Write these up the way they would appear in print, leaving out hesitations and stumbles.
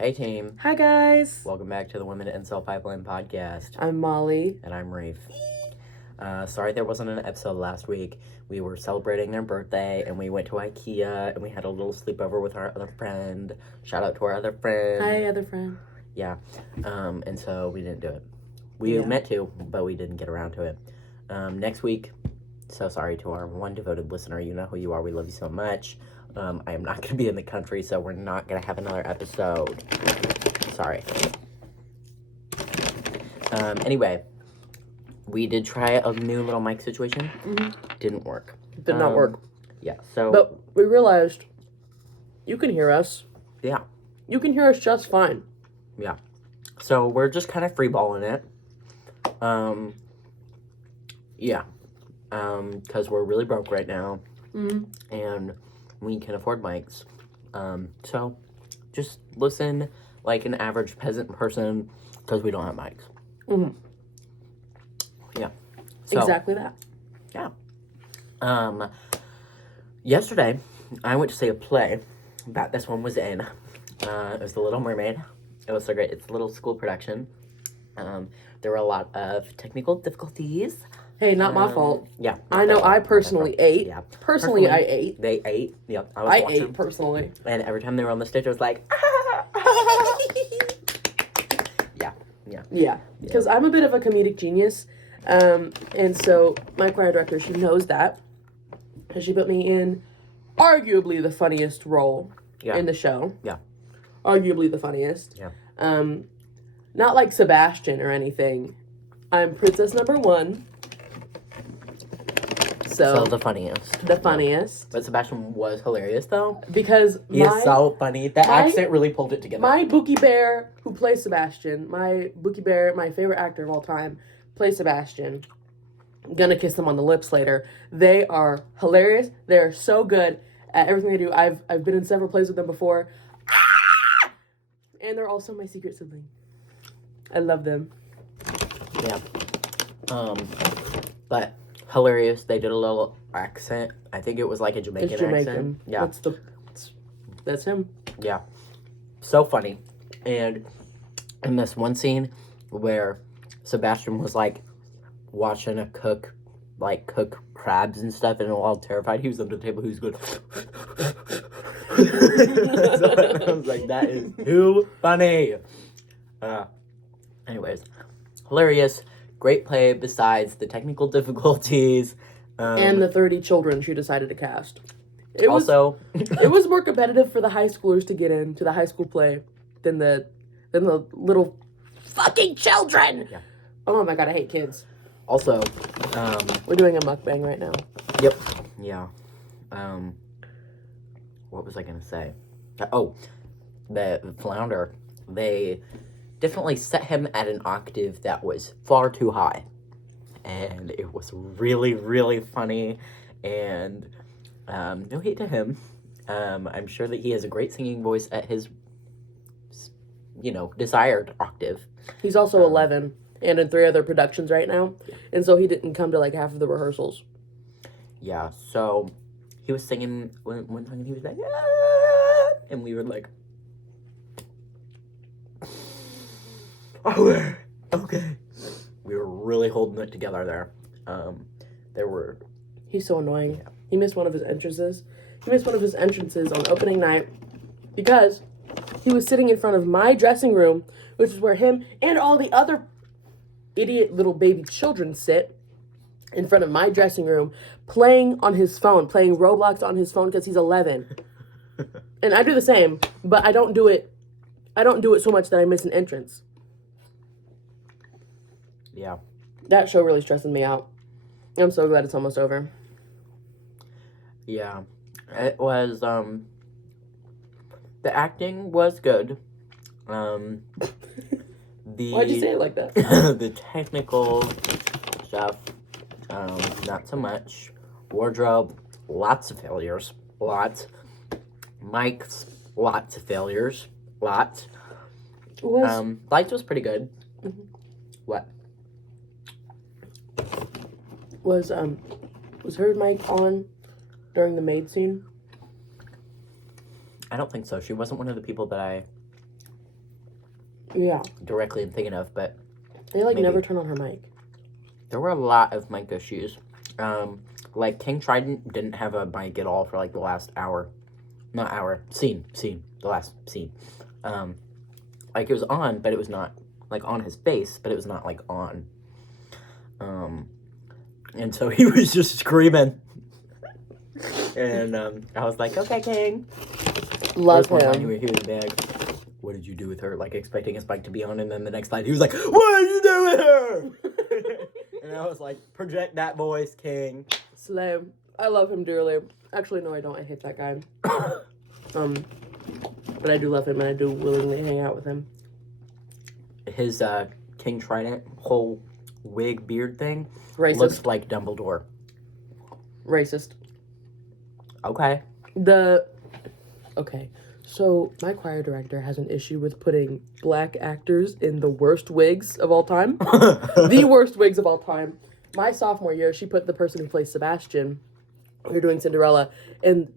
Hey team, Hi guys. welcome back to the Womantoincelpipel podcast. I'm Molly. And I'm Reef. Sorry there wasn't an episode last week. We were celebrating their birthday and we went to IKEA and we had a little sleepover with our other friend. Shout out to our other friend. Hi, other friend. Yeah. And so we didn't do it. We meant to, but we didn't get around to it. Next week, so sorry to our one devoted listener. You know who you are. We love you so much. I am not going to be in the country, so we're not going to have another episode. Sorry. Anyway, we did try a new little mic situation. Didn't work. Did not work. Yeah, so... But we realized you can hear us. Yeah. You can hear us just fine. Yeah. So we're just kind of freeballing it. Yeah. Because we're really broke right now. And we can afford mics. So just listen like an average peasant person because we don't have mics. Yeah. So, exactly that. Yeah. Yesterday, I went to see a play that this one was in. It was The Little Mermaid. It was so great. It's a little school production. There were a lot of technical difficulties. Hey, not my fault. Yeah. I know I personally ate. Yeah. Personally, I ate. They ate. Yep. I ate personally. And every time they were on the stage, I was like, Yeah. Because I'm a bit of a comedic genius. And so my choir director, she knows that. And she put me in arguably the funniest role in the show. Yeah. Arguably the funniest. Yeah. Not like Sebastian or anything. I'm princess number 1. So the funniest. The funniest. But Sebastian was hilarious, though. Because he is so funny. The accent really pulled it together. My Bookie Bear, who plays Sebastian, my Bookie Bear, my favorite actor of all time, plays Sebastian. I'm gonna kiss them on the lips later. They are hilarious. They're so good at everything they do. I've been in several plays with them before. And they're also my secret sibling. I love them. Yeah. But hilarious. They did a little accent. I think it was like a Jamaican accent. Yeah. That's him. Yeah. So funny. And in this one scene where Sebastian was like watching a cook crabs and stuff and all terrified, he was under the table, he was good. So I was like, that is too funny. Anyways, hilarious. Great play besides the technical difficulties. And the 30 children she decided to cast. It was more competitive for the high schoolers to get into the high school play than the little fucking children. Yeah. Oh my god, I hate kids. Also, we're doing a mukbang right now. Yep. Yeah. What was I gonna say? Oh, the flounder. They definitely set him at an octave that was far too high. And it was really, really funny. And no hate to him. I'm sure that he has a great singing voice at his, desired octave. He's also 11 and in 3 other productions right now. Yeah. And so he didn't come to like half of the rehearsals. Yeah, so he was singing one time and he was like, ah! And we were like, oh, okay. We were really holding it together there. He's so annoying. Yeah. He missed one of his entrances. He missed one of his entrances on opening night because he was sitting in front of my dressing room, which is where him and all the other idiot little baby children sit, in front of my dressing room, playing on his phone, playing Roblox on his phone because he's 11. And I do the same, but I don't do it so much that I miss an entrance. Yeah. That show really stresses me out. I'm so glad it's almost over. Yeah. It was, the acting was good. Why'd you say it like that? The technical stuff, not so much. Wardrobe, lots of failures. Lots. Mics, lots of failures. Lots. Lights was pretty good. Mm-hmm. What? Was her mic on during the maid scene? I don't think so. She wasn't one of the people that I Yeah. directly I'm thinking of, but They, like, maybe. never turn on her mic. There were a lot of mic issues. Like, King Trident didn't have a mic at all for, like, the last hour. Not hour. Scene. The last scene. Like, it was on, but it was not, like, on his face, but it was not, like, on. And so he was just screaming. And, I was like, okay, King. Love First one time him. he was bag. What did you do with her? Like, expecting his mic to be on, and then the next slide, he was like, what did you do with her? And I was like, project that voice, King. Slay. I love him dearly. Actually, no, I don't. I hate that guy. But I do love him, and I do willingly hang out with him. His, King Trident whole wig beard thing Racist. looks like Dumbledore. Racist. Okay. Okay. So, my choir director has an issue with putting black actors in the worst wigs of all time. The worst wigs of all time. My sophomore year, she put the person who plays Sebastian, we were doing Cinderella, and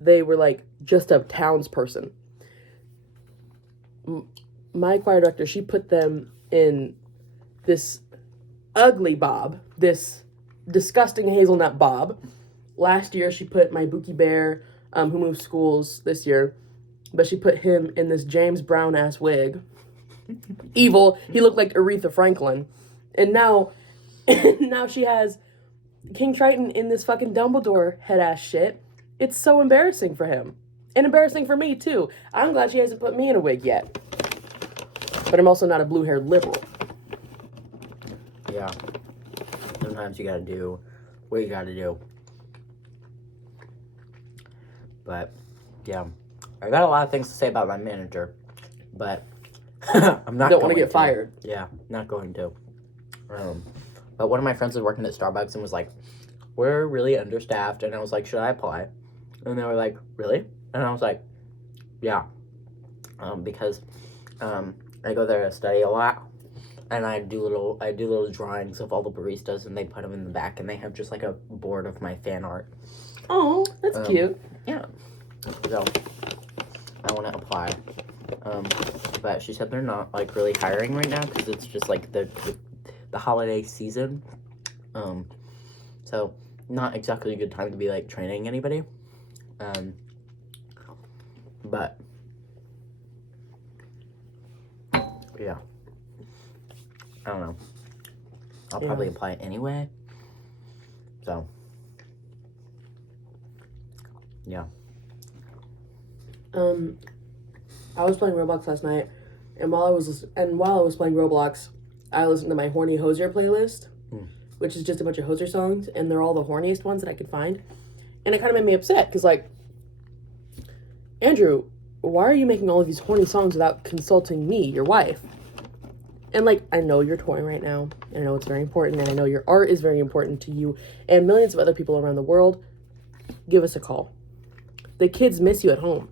they were, like, just a townsperson. My choir director, she put them in this ugly bob, this disgusting hazelnut bob. Last year, she put my Bookie Bear, who moved schools this year, but she put him in this James Brown-ass wig. Evil. He looked like Aretha Franklin. And now she has King Triton in this fucking Dumbledore head-ass shit. It's so embarrassing for him. And embarrassing for me, too. I'm glad she hasn't put me in a wig yet. But I'm also not a blue-haired liberal. Yeah. Sometimes you gotta do what you gotta do. But, yeah. I got a lot of things to say about my manager. But, I'm not Don't want to get fired. Yeah, not going to. But one of my friends was working at Starbucks and was like, we're really understaffed. And I was like, should I apply? And they were like, really? And I was like, yeah. Because I go there to study a lot. And I do little drawings of all the baristas, and they put them in the back, and they have just like a board of my fan art. Oh, that's cute. Yeah. So I want to apply. But she said they're not like really hiring right now because it's just like the holiday season. So not exactly a good time to be like training anybody. But yeah. I don't know. I'll probably apply anyway. So yeah. I was playing Roblox last night, and while I was playing Roblox, I listened to my Horny Hosier playlist, which is just a bunch of Hosier songs, and they're all the horniest ones that I could find. And it kind of made me upset, because, like, Andrew, why are you making all of these horny songs without consulting me, your wife? And, like, I know you're touring right now, and I know it's very important, and I know your art is very important to you and millions of other people around the world. Give us a call. The kids miss you at home.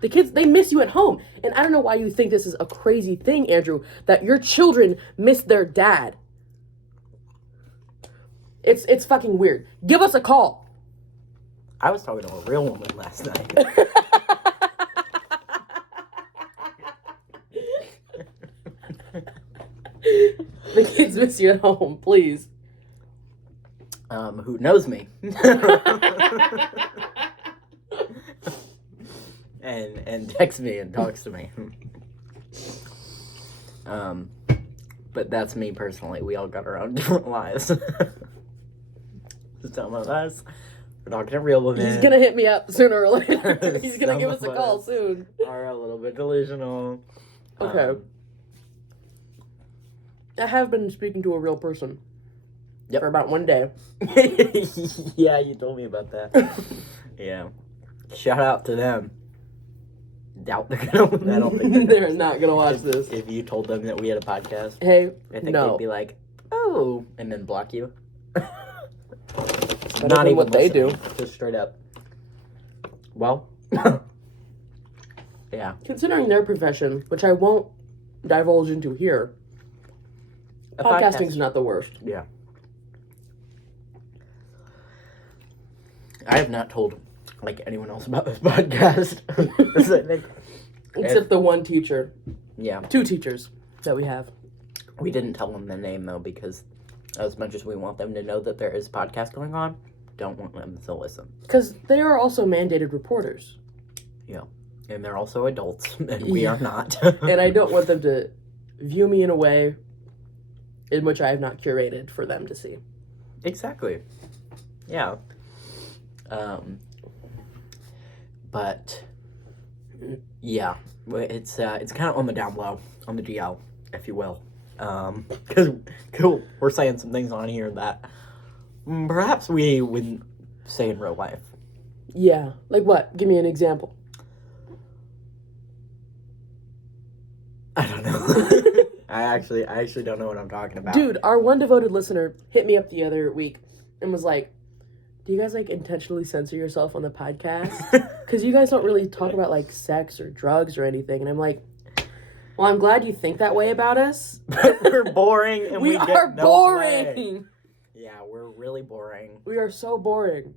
The kids, they miss you at home. And I don't know why you think this is a crazy thing, Andrew, that your children miss their dad. It's fucking weird. Give us a call. I was talking to a real woman last night. The kids miss you at home, please. Who knows me. and texts me and talks to me. But that's me personally. We all got our own different lives. Some of us, we're talking to real women. He's gonna hit me up sooner or later. He's gonna give us a call soon. Are a little bit delusional. Okay. I have been speaking to a real person. Yep. For about one day. Yeah, you told me about that. Yeah. Shout out to them. Doubt they're gonna. I don't think they're not gonna watch this. If you told them that we had a podcast, hey, I think no. they'd be like, "Oh," and then block you. Not even what they do. Just straight up. Well, yeah. Considering their profession, which I won't divulge into here, podcasting's not the worst. Yeah. I have not told like anyone else about this podcast. Except the one teacher. Yeah. 2 teachers that we have. We didn't tell them the name, though, because as much as we want them to know that there is a podcast going on, don't want them to listen. Because they are also mandated reporters. Yeah. And they're also adults, and we are not. And I don't want them to view me in a way in which I have not curated for them to see. Exactly. Yeah. But yeah, it's kind of on the down low, on the DL, if you will. Because we're saying some things on here that perhaps we wouldn't say in real life. Yeah. Like what? Give me an example. I don't know. I actually don't know what I'm talking about. Dude, our one devoted listener hit me up the other week and was like, do you guys, like, intentionally censor yourself on the podcast? Because you guys don't really talk about, like, sex or drugs or anything. And I'm like, well, I'm glad you think that way about us. We're boring and we are get no boring. play. Yeah, we're really boring. We are so boring.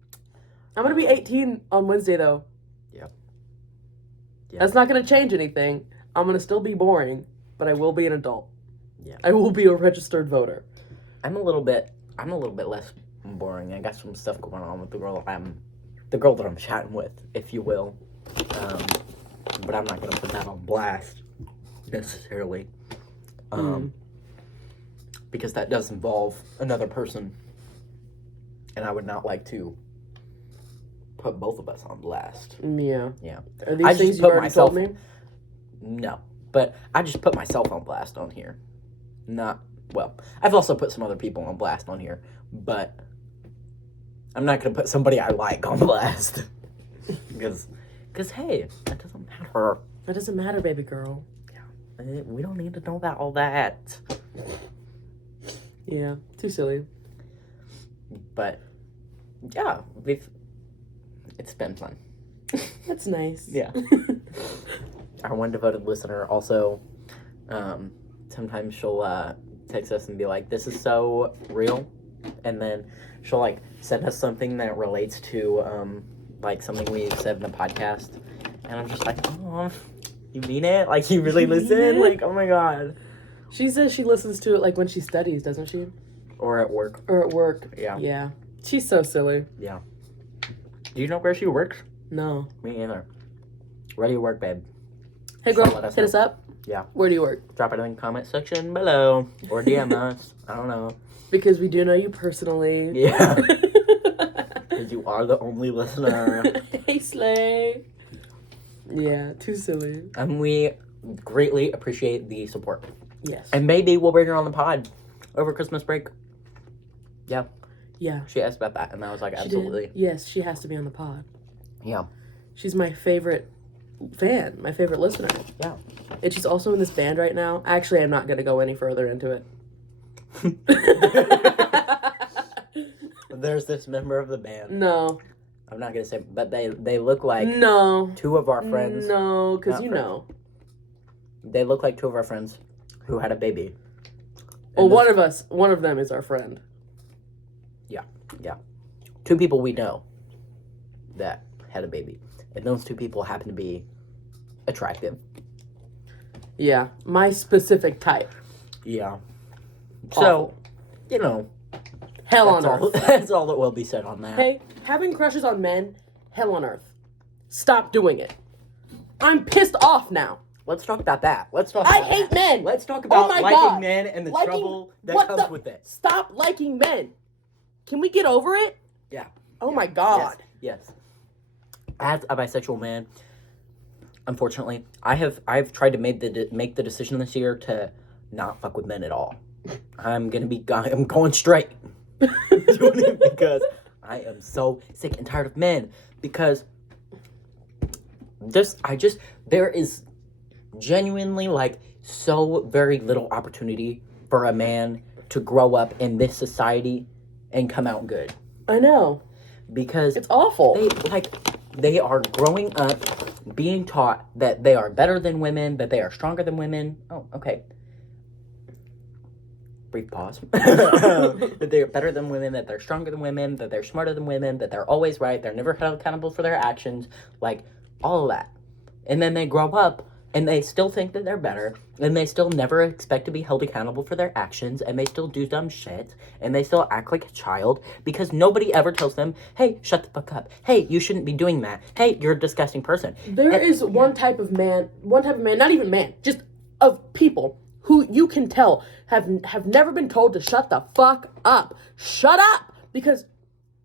I'm going to be 18 on Wednesday, though. Yep. That's not going to change anything. I'm going to still be boring, but I will be an adult. Yeah. I will be a registered voter. I'm a little bit less boring. I got some stuff going on with the girl that I'm chatting with, if you will. But I'm not gonna put that on blast necessarily. Because that does involve another person. And I would not like to put both of us on blast. Yeah. Yeah. Are these things you already told me? No. But I just put myself on blast on here. I've also put some other people on blast on here, but I'm not going to put somebody I like on blast. Because, hey, that doesn't matter. That doesn't matter, baby girl. Yeah. We don't need to know about all that. Yeah, too silly. But, yeah, it's been fun. That's nice. Yeah. Our one devoted listener also, sometimes she'll text us and be like, this is so real. And then she'll, like, send us something that relates to, like, something we said in the podcast. And I'm just like, oh, you mean it? Like, you really listen? Like, oh my God. She says she listens to it, like, when she studies, doesn't she? Or at work. Yeah. Yeah. She's so silly. Yeah. Do you know where she works? No. Me either. Where do you work, babe? Hey, girl, Hit us up. Yeah. Where do you work? Drop it in the comment section below. Or DM us. I don't know. Because we do know you personally. Yeah. Because you are the only listener. Hey, Slay. Yeah, too silly. And we greatly appreciate the support. Yes. And maybe we'll bring her on the pod over Christmas break. Yeah. Yeah. She asked about that, and I was like, absolutely. Yes, she has to be on the pod. Yeah. She's my favorite fan, my favorite listener. Yeah. And she's also in this band right now. Actually, I'm not going to go any further into it. There's this member of the band. No. I'm not going to say, but they look like no. two of our friends. No, because you know. They look like two of our friends who had a baby. Well, one of them is our friend. Yeah, yeah. Two people we know that had a baby. And those two people happen to be attractive. Yeah, my specific type. Yeah. Awful. So, you know. Hell on earth. That's all that will be said on that. Hey, having crushes on men, hell on earth. Stop doing it. I'm pissed off now. Let's talk about that. I hate men. Let's talk about God. men and the trouble that comes with it. Stop liking men. Can we get over it? Yeah. Oh my God. Yes. As a bisexual man, unfortunately, I've tried to make the decision this year to not fuck with men at all. I'm going straight. Doing it because I am so sick and tired of men. Because there is genuinely, like, so very little opportunity for a man to grow up in this society and come out good. I know. Because it's awful. They are growing up being taught that they are better than women, that they are stronger than women. Oh, okay. Brief pause. That they're better than women, that they're stronger than women, that they're smarter than women, that they're always right, they're never held accountable for their actions, like, all of that. And then they grow up and they still think that they're better, and they still never expect to be held accountable for their actions, and they still do dumb shit, and they still act like a child because nobody ever tells them, hey, shut the fuck up. Hey, you shouldn't be doing that. Hey, you're a disgusting person. There is one type of man, not even man, just of people who you can tell have never been told to shut the fuck up. Shut up! Because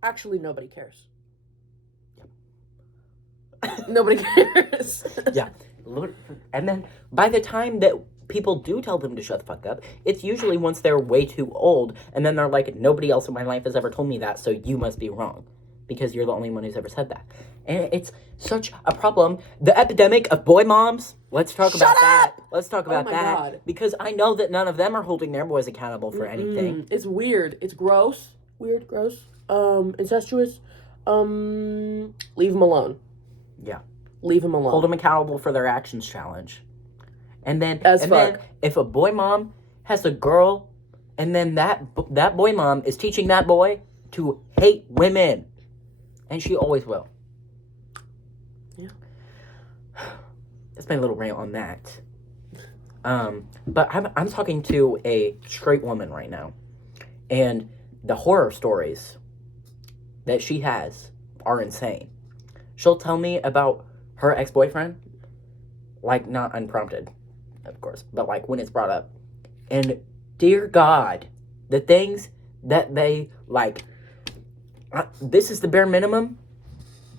actually nobody cares. Nobody cares. Yeah. And then by the time that people do tell them to shut the fuck up, it's usually once they're way too old, and then they're like, nobody else in my life has ever told me that, so you must be wrong. Because you're the only one who's ever said that. And it's such a problem. The epidemic of boy moms, let's talk about that. Let's talk about that. God. Because I know that none of them are holding their boys accountable for anything. It's weird. It's gross. Weird, gross. Incestuous. Leave them alone. Yeah. Leave them alone. Hold them accountable for their actions challenge. And then, then if a boy mom has a girl, and then that boy mom is teaching that boy to hate women. And she always will. Yeah. That's my little rant on that. But I'm talking to a straight woman right now. And the horror stories that she has are insane. She'll tell me about her ex-boyfriend, like, not unprompted, of course, but, like, when it's brought up. And, dear God, the things that they, like, this is the bare minimum,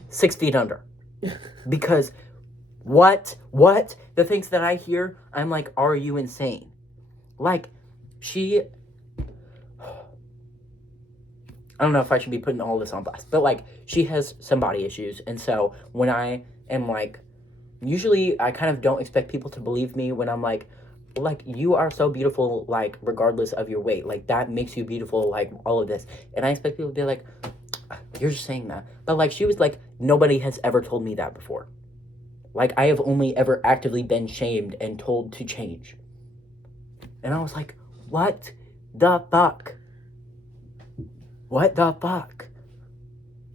6 feet under. Because what? The things that I hear, I'm like, are you insane? Like, I don't know if I should be putting all this on blast, but, like, she has some body issues, and so when I am, like, usually I kind of don't expect people to believe me when I'm like, you are so beautiful, like, regardless of your weight, like, that makes you beautiful, like, all of this, and I expect people to be like, you're just saying that, but, like, she was like, nobody has ever told me that before, like, I have only ever actively been shamed and told to change, and I was like, what the fuck? What the fuck?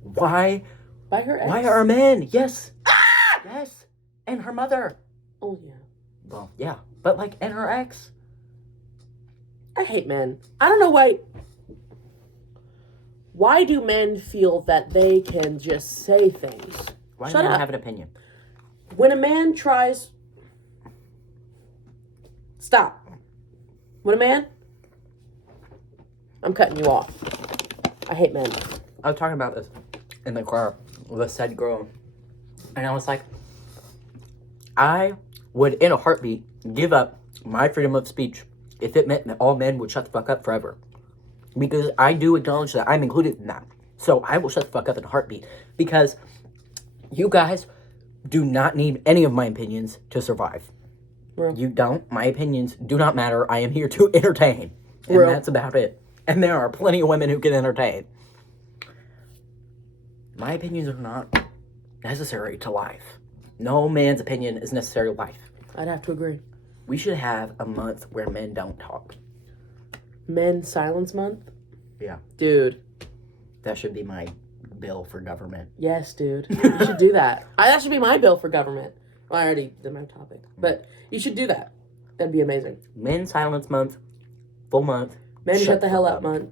Why? By her ex? Why are men? Yes. Ah! Yes. And her mother. Oh, yeah. Well, yeah. But, like, and her ex. I hate men. I don't know why. Why do men feel that they can just say things? Why do men have an opinion? When a man tries... Stop. When a man... I'm cutting you off. I hate men. I was talking about this in the car with a said girl. And I was like, I would, in a heartbeat, give up my freedom of speech if it meant that all men would shut the fuck up forever. Because I do acknowledge that I'm included in that. So I will shut the fuck up in a heartbeat. Because you guys do not need any of my opinions to survive. Real. You don't. My opinions do not matter. I am here to entertain. And Real. That's about it. And there are plenty of women who can entertain. My opinions are not necessary to life. No man's opinion is necessary to life. I'd have to agree. We should have a month where men don't talk. Men Silence Month? Yeah. Dude. That should be my bill for government. Yes, dude. You should do that. That should be my bill for government. Well, I already did my topic. But you should do that. That'd be amazing. Men Silence Month. Full month. Men Shut the Hell Up Month.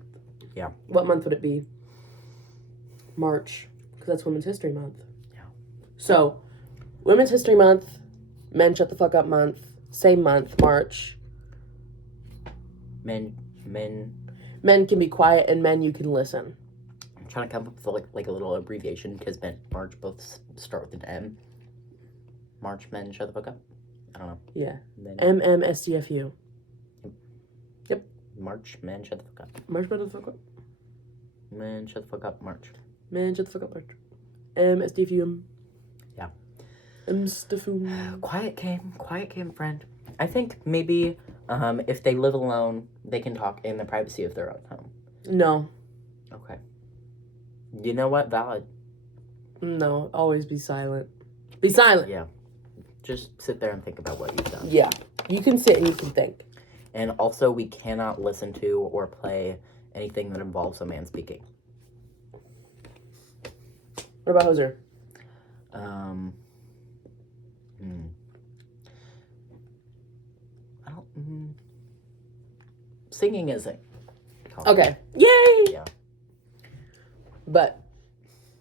Yeah. What month would it be? March. Because that's Women's History Month. Yeah. So, Women's History Month, Men Shut the Fuck Up Month, same month, March. Men can be quiet, and men you can listen. I'm trying to come up with like a little abbreviation because March both start with an M. March Men Shut the Fuck Up. I don't know. Yeah. Then MMSDFU. Yep. March Men Shut the Fuck Up. March Men Shut the Fuck Up. Men Shut the Fuck Up March. Men Shut the Fuck Up March. MSDFU. Yeah. MSDFU. Quiet came, friend. I think maybe if they live alone, they can talk in the privacy of their own home. No. Okay. You know what? Valid. No, always be silent. Be silent. Yeah. Just sit there and think about what you've done. Yeah. You can sit and you can think. And also, we cannot listen to or play anything that involves a man speaking. What about Hoser? Singing isn't. Okay. Yay! Yeah. But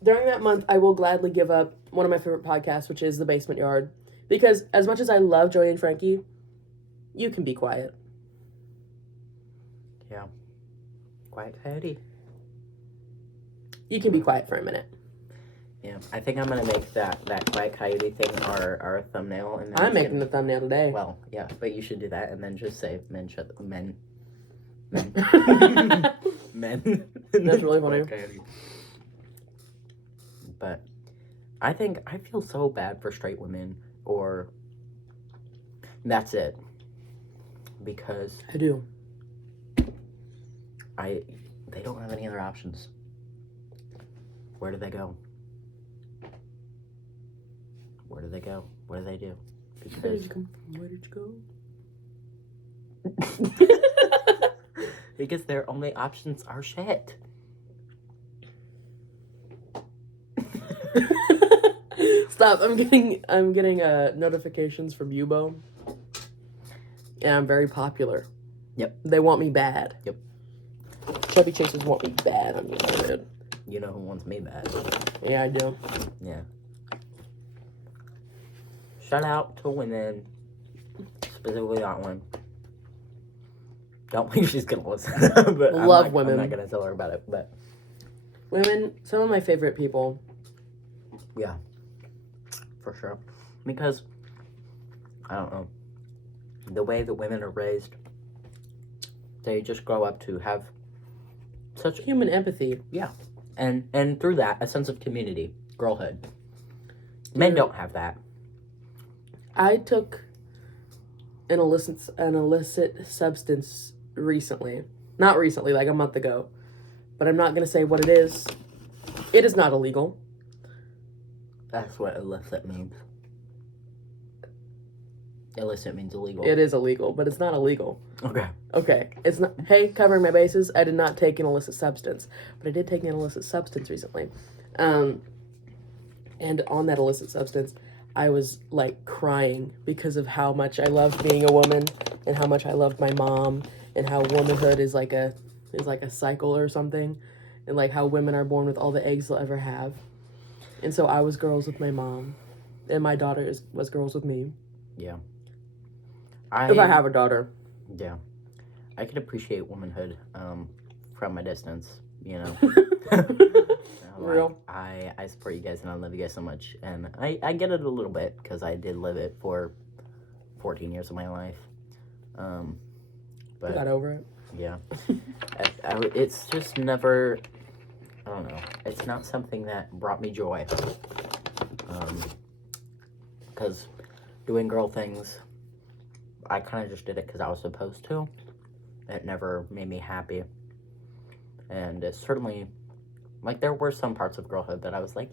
during that month, I will gladly give up one of my favorite podcasts, which is The Basement Yard. Because as much as I love Joey and Frankie, you can be quiet. Yeah. Quiet Coyote. You can be quiet for a minute. Yeah. I think I'm going to make that Quiet Coyote thing our thumbnail. And then I'm making the thumbnail today. Well, yeah, but you should do that and then just say men. Men. That's really funny. But I feel so bad for straight women, or that's it. Because I do. They don't have any other options. Where do they go? Where do they go? What do they do? Where did you come from? Where did you go? Because their only options are shit. Stop! I'm getting notifications from Yubo, and I'm very popular. Yep. They want me bad. Yep. Chubby Chasers want me bad. I'm just saying. You know who wants me bad? Yeah, I do. Yeah. Shout out to women, specifically that one. Don't think she's gonna listen. But women. I'm not gonna tell her about it. But women, some of my favorite people. Yeah, for sure. Because I don't know, the way that women are raised, they just grow up to have such human empathy. Yeah, and through that, a sense of community, girlhood. Men don't have that. I took an illicit substance recently. Not recently, like a month ago. But I'm not going to say what it is. It is not illegal. That's what illicit means. Illicit means illegal. It is illegal, but it's not illegal. Okay. Okay. It's not. Hey, covering my bases, I did not take an illicit substance. But I did take an illicit substance recently. And on that illicit substance, I was like crying because of how much I loved being a woman and how much I loved my mom and how womanhood is like a cycle or something, and like how women are born with all the eggs they'll ever have. And so I was girls with my mom, and my daughter was girls with me. Yeah. If I have a daughter. Yeah. I can appreciate womanhood from a distance, you know. Real. I support you guys and I love you guys so much. And I get it a little bit because I did live it for 14 years of my life. But I got over it. Yeah. It's just never, I don't know. It's not something that brought me joy. Because doing girl things, I kind of just did it because I was supposed to. It never made me happy. And it certainly, like, there were some parts of girlhood that I was like,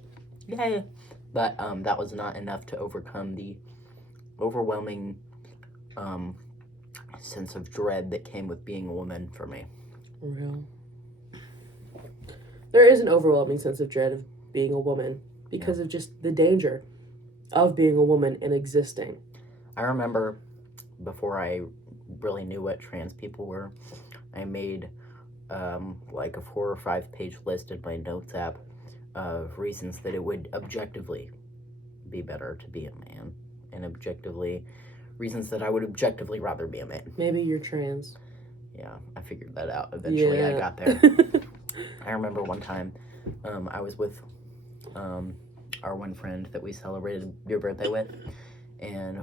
yay. But that was not enough to overcome the overwhelming sense of dread that came with being a woman for me. Real. There is an overwhelming sense of dread of being a woman because of just the danger of being a woman and existing. I remember before I really knew what trans people were, I made like a 4 or 5 page list in my notes app of reasons that it would objectively be better to be a man, and reasons that I would objectively rather be a man. Maybe you're trans. Yeah, I figured that out. Eventually I got there. I remember one time I was with our one friend that we celebrated your birthday with, and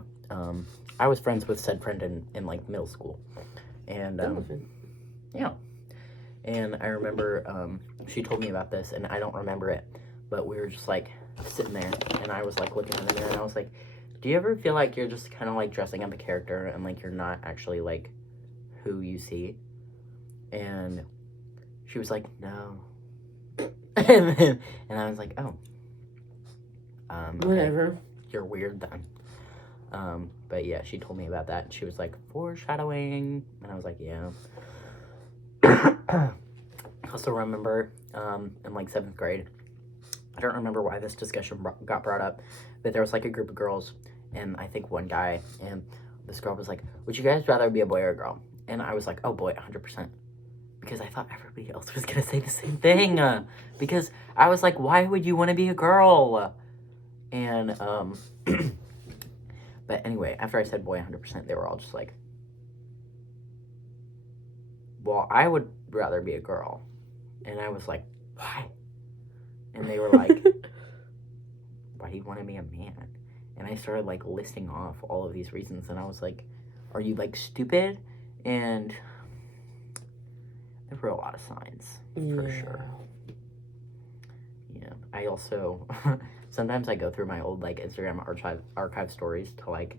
I was friends with said friend in like middle school, and yeah, and I remember she told me about this, and I don't remember it, but we were just like sitting there, and I was like looking in the mirror, and I was like, do you ever feel like you're just kind of like dressing up a character and like you're not actually like who you see? And she was like, no. and I was like, oh, whatever. Okay. You're weird then. But yeah, she told me about that, and she was like, foreshadowing, and I was like, yeah. I also remember in like 7th grade, I don't remember why this discussion got brought up, but there was like a group of girls and I think one guy, and this girl was like, would you guys rather be a boy or a girl? And I was like, oh boy, 100%. Because I thought everybody else was going to say the same thing. Because I was like, why would you want to be a girl? And, but anyway, after I said boy 100%, they were all just like, well, I would rather be a girl. And I was like, why? And they were like, why do you want to be a man? And I started, like, listing off all of these reasons. And I was like, are you, like, stupid? And there were a lot of signs, for sure. Yeah. I also, sometimes I go through my old, like, Instagram archive stories to, like,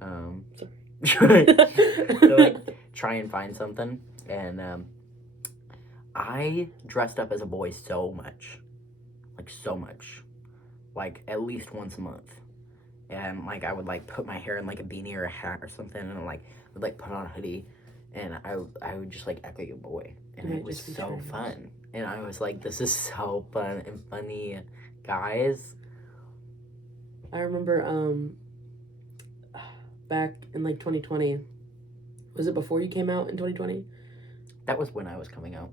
to, like, try and find something. And, I dressed up as a boy so much. Like, so much. Like, at least once a month. And, like, I would, like, put my hair in, like, a beanie or a hat or something, and, like, would, like, put on a hoodie, and I would just, like, act like a boy, and it was so fun, and I was like, this is so fun and funny, guys. I remember, back in, like, 2020, was it before you came out in 2020? That was when I was coming out,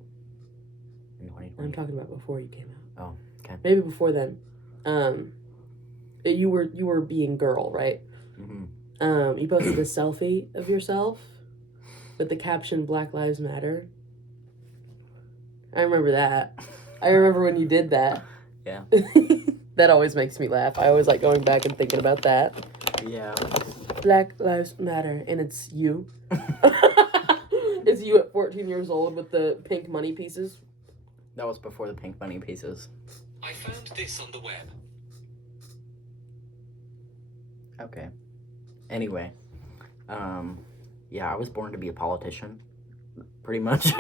in 2020. I'm talking about before you came out. Oh, okay. Maybe before then. You were being girl, right? Mm-hmm. You posted a selfie of yourself with the caption "Black Lives Matter." I remember that. I remember when you did that. Yeah. That always makes me laugh. I always like going back and thinking about that. Yeah. Black Lives Matter, and it's you. It's you at 14 years old with the pink money pieces. That was before the pink money pieces. I found this on the web. Okay. Anyway, yeah, I was born to be a politician, pretty much.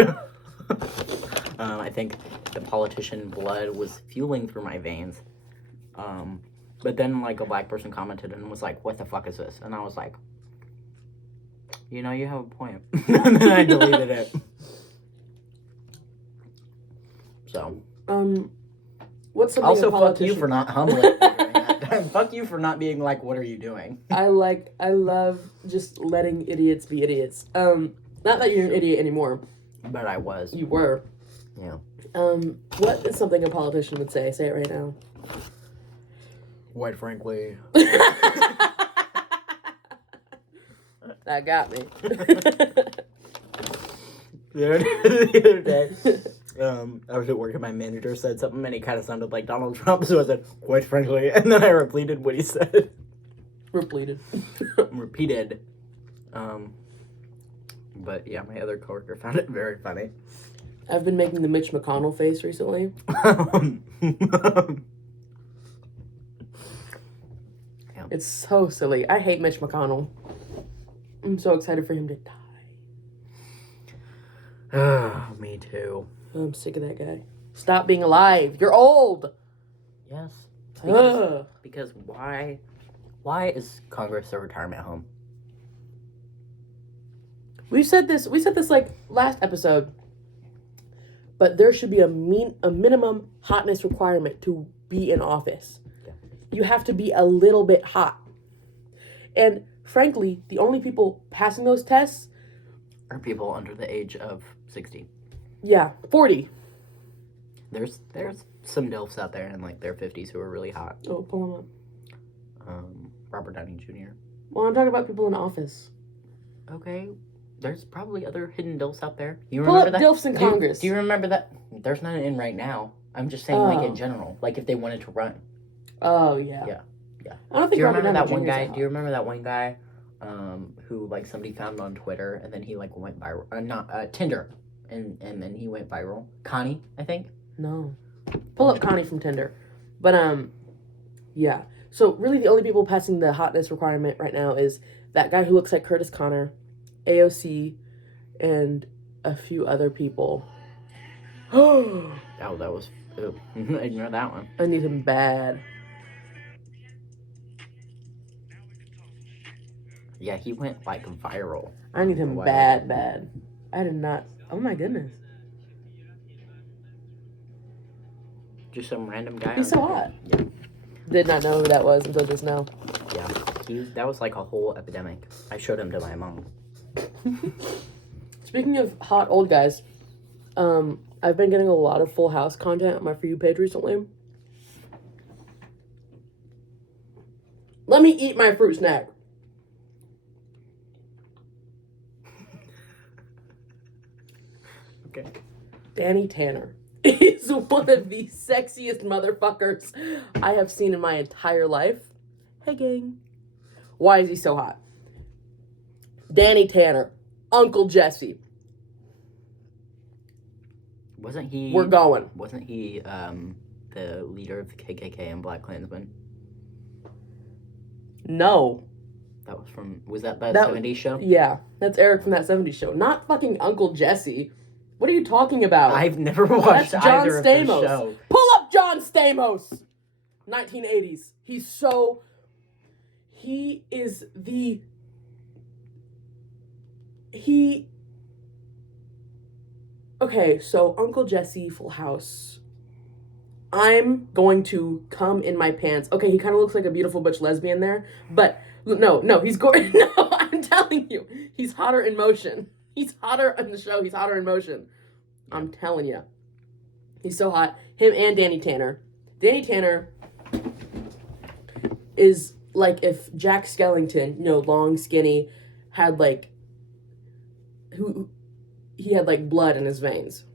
I think the politician blood was fueling through my veins. But then, like, a black person commented and was like, what the fuck is this? And I was like, you know, you have a point. And then I deleted it. So. What's something also, a politician... fuck you for not humbling. Fuck you for not being like, what are you doing? I love just letting idiots be idiots. Not that you're an idiot anymore. But I was. You were. Yeah. What is something a politician would say? Say it right now. Quite frankly. That got me. The other day, I was at work and my manager said something and he kind of sounded like Donald Trump, so I said, quite frankly, and then I repeated what he said. Repeated. But yeah, my other coworker found it very funny. I've been making the Mitch McConnell face recently. Yeah. It's so silly. I hate Mitch McConnell. I'm so excited for him to die. Me too. I'm sick of that guy. Stop being alive. You're old. Yes. Because Because why is Congress a retirement home? We said this like last episode. But there should be a minimum hotness requirement to be in office. Yeah. You have to be a little bit hot. And frankly, the only people passing those tests Are people under the age of 60. Yeah, 40. There's some DILFs out there in like their 50s who are really hot. Oh, pull them up. Robert Downey Jr. Well, I'm talking about people in office. Okay. There's probably other hidden DILFs out there. You Pull remember up that? DILFs in Congress. Do you remember that? There's none in right now. I'm just saying, like, in general. Like, if they wanted to run. Oh, yeah. Yeah. I don't think Do you remember that Jr. one guy? Do you remember that one guy who, like, somebody found on Twitter and then he, like, went viral? Tinder. And then he went viral. Connie, I think? No. Pull up Connie from Tinder. But, yeah. So, really, the only people passing the hotness requirement right now is that guy who looks like Curtis Connor, AOC, and a few other people. Oh, that was... Ignore that one. I need him bad. Yeah, he went, like, viral. I need him bad. I did not... Oh, my goodness. Just some random guy. He's so hot. Yeah. Did not know who that was until just now. Yeah. That was like a whole epidemic. I showed him to my mom. Speaking of hot old guys, I've been getting a lot of Full House content on my For You page recently. Let me eat my fruit snack. Okay. Danny Tanner is one of the sexiest motherfuckers I have seen in my entire life. Hey, gang. Why is he so hot? Danny Tanner, Uncle Jesse. Wasn't he? We're going. Wasn't he the leader of the KKK and Black Klansman? No. That was from. Was that the That- 70s show? Yeah, that's Eric from that 70s show. Not fucking Uncle Jesse. What are you talking about? I've never watched That's John either of those Stamos. shows. Pull up John Stamos. 1980s. He is the. Okay, so Uncle Jesse, Full House. I'm going to come in my pants. Okay, he kind of looks like a beautiful butch lesbian there, but no, he's gorgeous. No, I'm telling you, he's hotter in motion. He's hotter in the show. He's hotter in motion. I'm telling you. He's so hot. Him and Danny Tanner. Danny Tanner is like if Jack Skellington, long, skinny, had like he had like blood in his veins.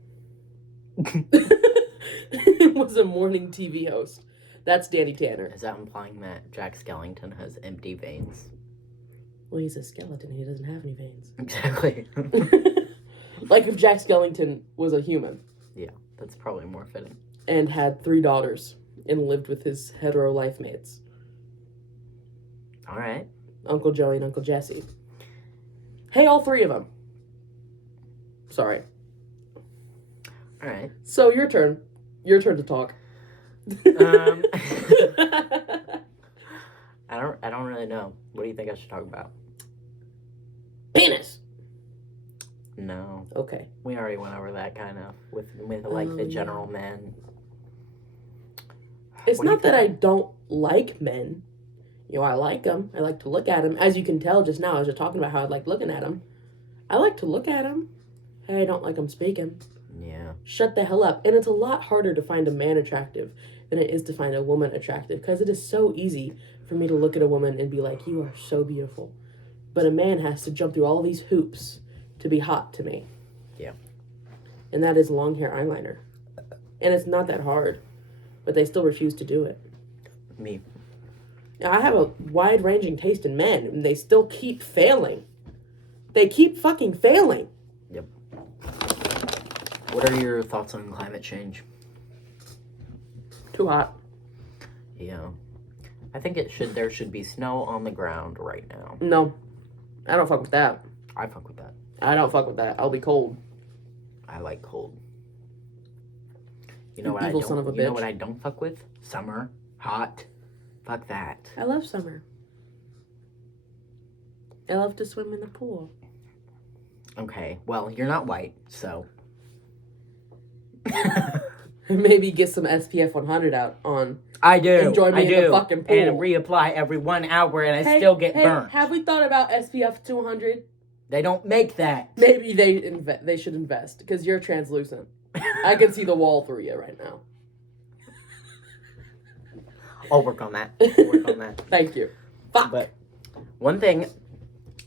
Was a morning TV host. That's Danny Tanner. Is that implying that Jack Skellington has empty veins? Well, he's a skeleton. He doesn't have any veins. Exactly. Like if Jack Skellington was a human. Yeah, that's probably more fitting. And had 3 daughters and lived with his hetero life mates. All right. Uncle Joey and Uncle Jesse. Hey, all 3 of them. Sorry. All right. So your turn. Your turn to talk. I don't really know. What do you think I should talk about? Penis. No. Okay. We already went over that kind of with like the general men. It's What do you not that I think? don't like men. I like them. I like to look at them. As you can tell just now, I was just talking about how I like looking at them. I like to look at them. Hey, I don't like them speaking. Yeah. Shut the hell up. And it's a lot harder to find a man attractive than it is to find a woman attractive, because it is so easy for me to look at a woman and be like, you are so beautiful. But a man has to jump through all these hoops to be hot to me. Yeah. And that is long hair eyeliner. And it's not that hard, but they still refuse to do it. Me. I have a wide-ranging taste in men, and they still keep failing. They keep fucking failing. Yep. What are your thoughts on climate change? Too hot. Yeah. I think there should be snow on the ground right now. No. I don't fuck with that. I fuck with that. I don't fuck with that. I'll be cold. I like cold. You know You what evil I don't son of a you know bitch. what I don't fuck with? Summer. Hot. Fuck that. I love summer. I love to swim in the pool. Okay. Well, you're not white, so Maybe get some SPF 100 out on. I do. Enjoy me I in do. the fucking pool. And reapply every 1 hour and I still get burnt. Have we thought about SPF 200? They don't make that. Maybe they should invest, because you're translucent. I can see the wall through you right now. I'll work on that. I'll work on that. Thank you. Fuck. But one thing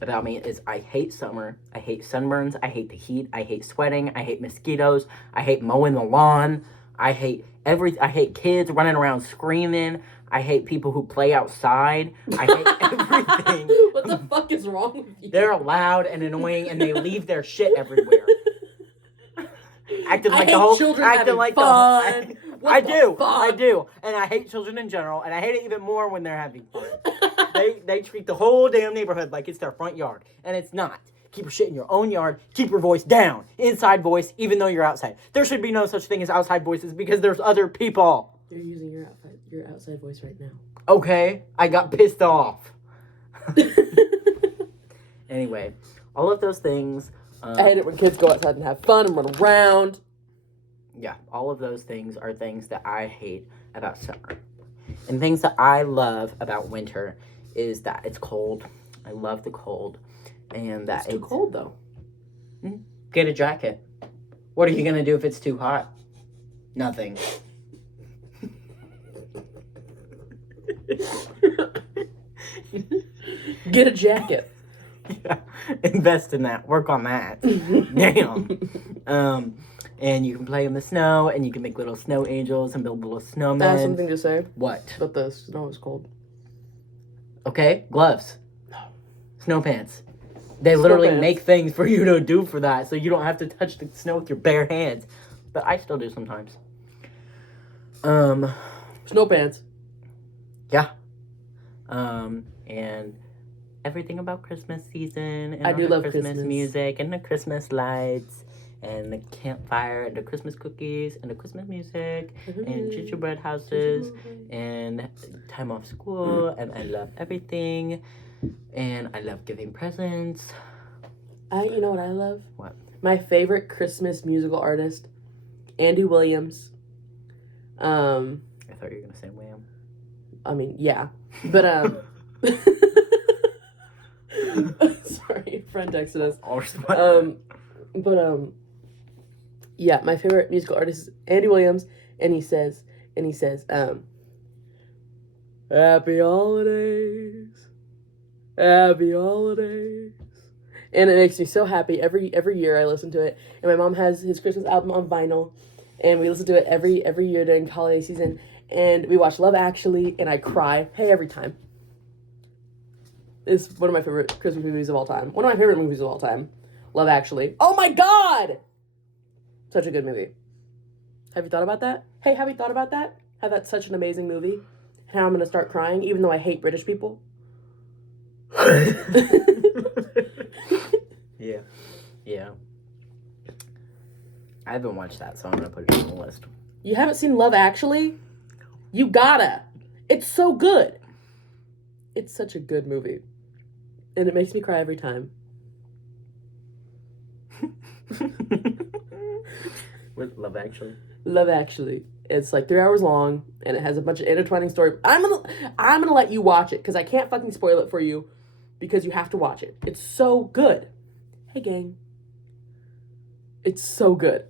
about me is I hate summer. I hate sunburns. I hate the heat. I hate sweating. I hate mosquitoes. I hate mowing the lawn. I hate I hate kids running around screaming. I hate people who play outside. I hate everything. What the fuck is wrong with you? They're loud and annoying and they leave their shit everywhere. Acting I like hate the whole children acting having like fun. the What I the do. fuck? I do. And I hate children in general, and I hate it even more when they're having fun. They treat the whole damn neighborhood like it's their front yard, and it's not. Keep your shit in your own yard. Keep your voice down. Inside voice, even though you're outside. There should be no such thing as outside voices because there's other people. You're using your outside voice right now. Okay, I got pissed off. Anyway, all of those things. I hate it when kids go outside and have fun and run around. Yeah, all of those things are things that I hate about summer. And things that I love about winter is that it's cold. I love the cold. And that It's too cold, though. Get a jacket. What are you going to do if it's too hot? Nothing. Get a jacket. Yeah. Invest in that. Work on that. Damn. And you can play in the snow, and you can make little snow angels and build little snowmen. I have something to say. What? But the snow is cold. Okay, gloves. Snow pants. They literally pants. make things for you to do for that, so you don't have to touch the snow with your bare hands. But I still do sometimes. Snow pants. Yeah. And everything about Christmas season, and I all do the love Christmas Christmas. music, and the Christmas lights, and the campfire, and the Christmas cookies, and the Christmas music, and gingerbread houses, and time off school, and I love everything, and I love giving presents. You know what I love? What? My favorite Christmas musical artist, Andy Williams. I thought you were gonna say Wham. I mean, yeah, but sorry, a friend texted us. Yeah, my favorite musical artist is Andy Williams, and he says, Happy Holidays, Happy Holidays, and it makes me so happy. Every year I listen to it, and my mom has his Christmas album on vinyl, and we listen to it every year during holiday season, and we watch Love Actually, and I cry. Hey, every time. It's one of my favorite Christmas movies of all time. One of my favorite movies of all time. Love Actually. Oh my God! Such a good movie. Have you thought about that? Hey, have you thought about that? How that's such an amazing movie? And how I'm going to start crying, even though I hate British people? Yeah. Yeah. I haven't watched that, so I'm gonna put it on the list. You haven't seen Love Actually? You gotta. It's so good. It's such a good movie. And it makes me cry every time. With Love Actually? Love Actually. It's like 3 hours long, and it has a bunch of intertwining story. I'm gonna let you watch it, because I can't fucking spoil it for you, because you have to watch it. It's so good. Hey, gang. It's so good.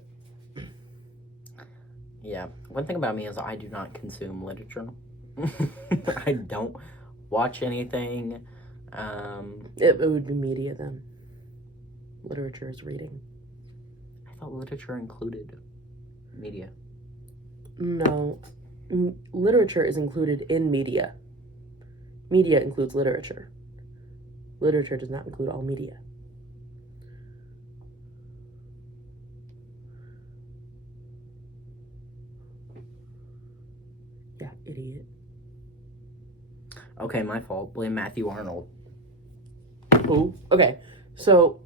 Yeah. One thing about me is I do not consume literature. I don't watch anything. It would be media then. Literature is reading. I thought literature included media. No. Literature is included in media. Media includes literature. Literature does not include all media. Yeah, idiot. Okay, my fault. Blame Matthew Arnold. Who? Okay, so...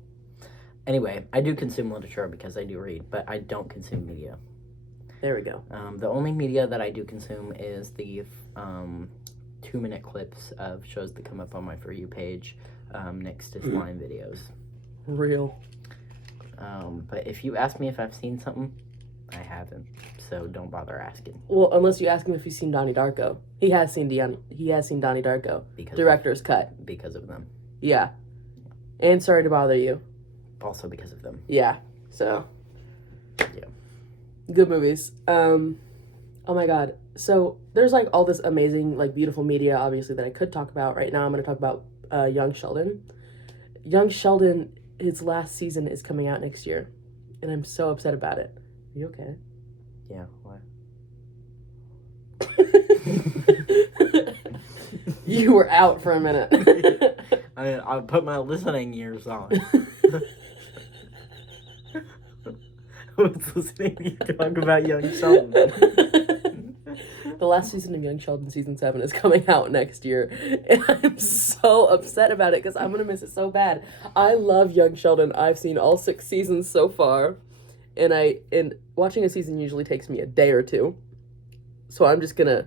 Anyway, I do consume literature because I do read, but I don't consume media. There we go. The only media that I do consume is the 2-minute clips of shows that come up on my For You page next to slime videos. Real. But if you ask me if I've seen something, I haven't. So don't bother asking. Well, unless you ask him if he's seen Donnie Darko. He has seen Donnie Darko. Director's cut. Because of them. Yeah. And Sorry to Bother You. Also because of them. Yeah. So. Yeah. Good movies. Oh my God. So there's like all this amazing, like beautiful media, obviously, that I could talk about. Right now I'm going to talk about Young Sheldon. Young Sheldon, his last season is coming out next year. And I'm so upset about it. Are you okay? Yeah, why? You were out for a minute. I put my listening ears on. I was listening to you talk about Young Sheldon. The last season of Young Sheldon, season 7, is coming out next year. And I'm so upset about it because I'm going to miss it so bad. I love Young Sheldon. I've seen all 6 seasons so far. And watching a season usually takes me a day or two. So I'm just going to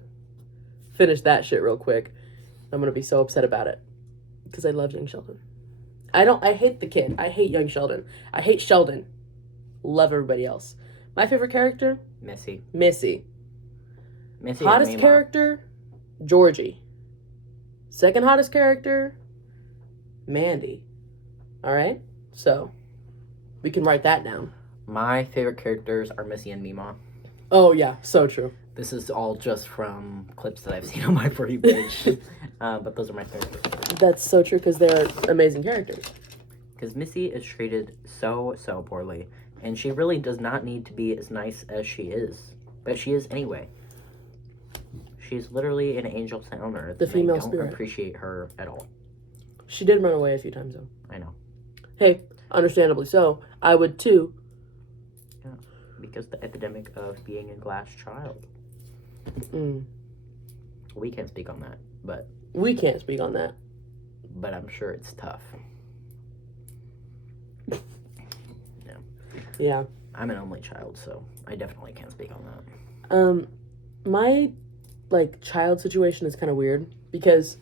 finish that shit real quick. I'm going to be so upset about it. Because I love Young Sheldon. I hate the kid. I hate Young Sheldon. I hate Sheldon. Love everybody else. My favorite character? Missy. Missy Hottest character? Georgie. Second hottest character, Mandy. All right? So, we can write that down. My favorite characters are Missy and Mima. Oh, yeah. So true. This is all just from clips that I've seen on my For You page. But those are my favorite characters. That's so true because they're amazing characters. Because Missy is treated so poorly. And she really does not need to be as nice as she is. But she is anyway. She's literally an angel sent on earth. The female I don't spirit. appreciate her at all. She did run away a few times, though. I know. Hey, understandably so. I would, too. Yeah. Because the epidemic of being a glass child. Mm. We can't speak on that. But We can't speak on that. I'm sure it's tough. Yeah. I'm an only child, so I definitely can't speak on that. My, child situation is kind of weird because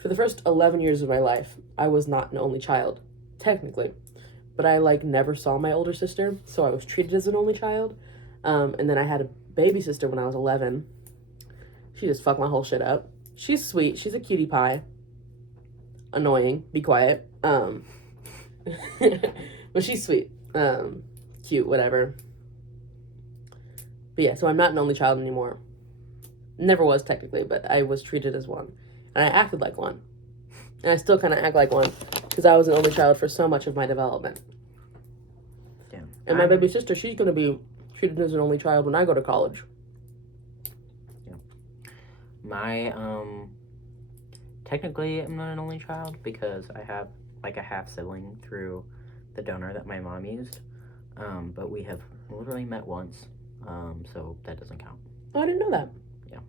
for the first 11 years of my life, I was not an only child, technically. But I, never saw my older sister, so I was treated as an only child. And then I had a baby sister when I was 11. She just fucked my whole shit up. She's sweet. She's a cutie pie. Annoying. Be quiet. But she's sweet. Cute, whatever. But yeah, so I'm not an only child anymore. Never was technically, but I was treated as one. And I acted like one. And I still kind of act like one because I was an only child for so much of my development. Yeah. And my baby sister, she's going to be treated as an only child when I go to college. Yeah. My, technically I'm not an only child because I have, a half sibling through the donor that my mom used. But we have literally met once, so that doesn't count. Oh, I didn't know that. Yeah.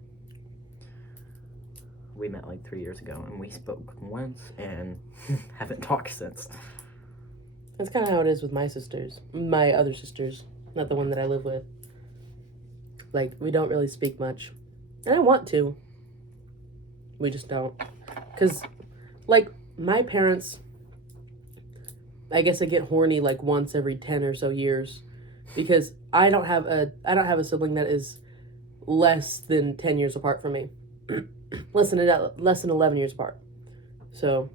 We met 3 years ago, and we spoke once, and haven't talked since. That's kind of how it is with my sisters. My other sisters, not the one that I live with. We don't really speak much. And I want to. We just don't. Because, my parents... I guess I get horny once every 10 or so years because I don't have a sibling that is less than 10 years apart from me. less than 11 years apart. So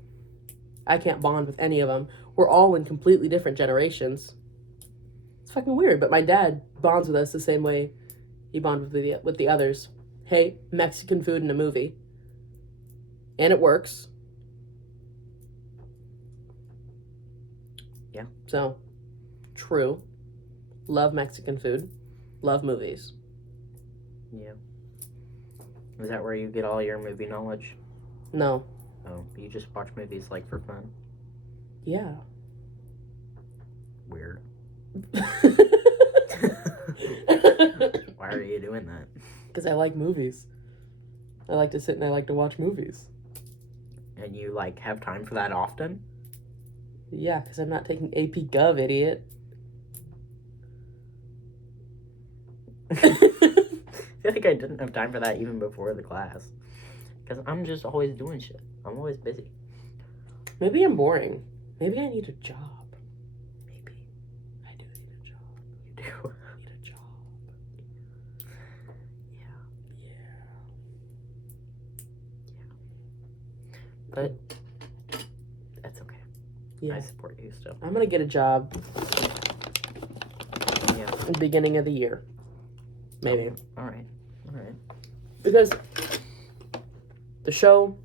I can't bond with any of them. We're all in completely different generations. It's fucking weird, but my dad bonds with us the same way he bonds with the others. Hey, Mexican food in a movie. And it works. Yeah. So, true. Love Mexican food. Love movies. Yeah. Is that where you get all your movie knowledge? No. Oh, you just watch movies for fun? Yeah. Weird. Why are you doing that? Because I like movies. I like to sit and I like to watch movies. And you have time for that often? Yeah, because I'm not taking AP Gov, idiot. I feel like I didn't have time for that even before the class. Because I'm just always doing shit. I'm always busy. Maybe I'm boring. Maybe I need a job. Maybe. I do need a job. You do. I need a job. Yeah. Yeah. But that's okay. Yeah. I support you still. I'm going to get a job Yeah. in the beginning of the year. Maybe. All right. Because the show